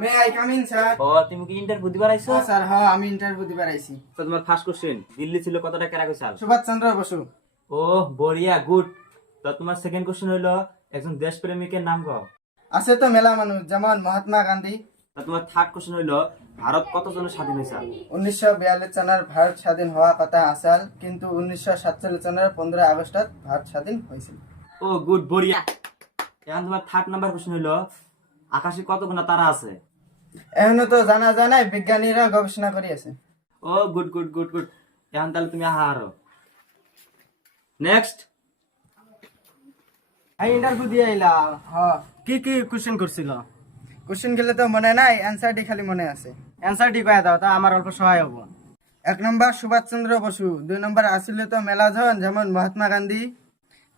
May I come in sir? ও তুমি কি ইন্টারভিউ দিবার আইছো? স্যার হ্যাঁ, আমি ইন্টারভিউ দিবার আইছি। তো তোমার ফার্স্ট কোশ্চেন দিল্লি ছিল কত টাকা রাখো সাল? সুভাষ চন্দ্র বসু। ও বড়িয়া, গুড। তো তোমার সেকেন্ড কোশ্চেন হইলো একজন দেশপ্রেমিকের নাম কও। আছে তো মেলা মানুষ, যেমন মহাত্মা গান্ধী। তো তোমার থার্ড কোশ্চেন হইলো ভারত কত জনের স্বাধীন হয়েছে? 1942 সনের ভারত স্বাধীন হওয়া কথা আসাল, কিন্তু 1947 সনের 15 আগস্টত ভারত স্বাধীন হয়েছিল। ও গুড, বড়িয়া। এখন তোমার থার্ড নাম্বার কোশ্চেন হইলো আকাশে কতগুলো তারা আছে? এখনো তো জানা যায় নাই, বিজ্ঞানীরা গবেষণা করি আছে। ও গুড গুড গুড গুড। এখন তাহলে তুমি আহারো। নেক্সট। আমি ইন্টারভিউ দিয়ে আইলাম। হ্যাঁ, কি কি কোশ্চেন করছিল? কোশ্চেন গেলে তো মনে নাই, অ্যান্সারটি খালি মনে আছে। অ্যান্সারটি কয়ে দাও, তা আমার অল্প সহায় হবো। 1 নম্বর সুভাষ চন্দ্র বসু, 2 নম্বর আসিল তো মেলা জন, যেমন মহাত্মা গান্ধী।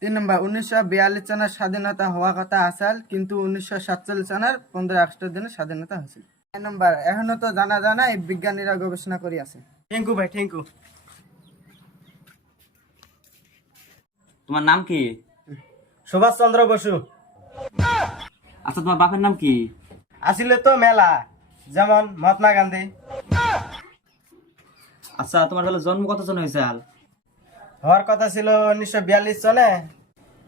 3 নম্বর 1942 সনের স্বাধীনতা হওয়া কথা আসাল, কিন্তু 1947 সনের 15 আগস্টের দিনে স্বাধীনতা হয়েছিল। 4 নম্বর এখনো তো জানা যায় নাই, বিজ্ঞানীরা গবেষণা করি আছে। থ্যাংক ইউ ভাই, থ্যাংক ইউ। তোমার নাম কি? সুভাষ চন্দ্র বসু। আচ্ছা, তোমার বাপের নাম কি? আসিল তো মেলা, যেমন মহাত্মা গান্ধী। আচ্ছা, তোমার হলো জন্ম কত জন হয়েছে হাল? হওয়ার কথা ছিল 1942 সনে,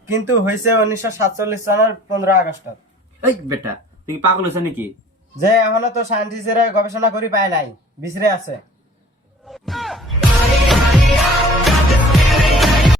কিন্তু হয়েছে 1947 সনের 15 আগস্ট। এই বেটা, তুই কি পাগল হয়েছে নাকি? যে এখনো তো সায়েন্টিস্টরা গবেষণা করি পায় নাই, বিছরে আছে।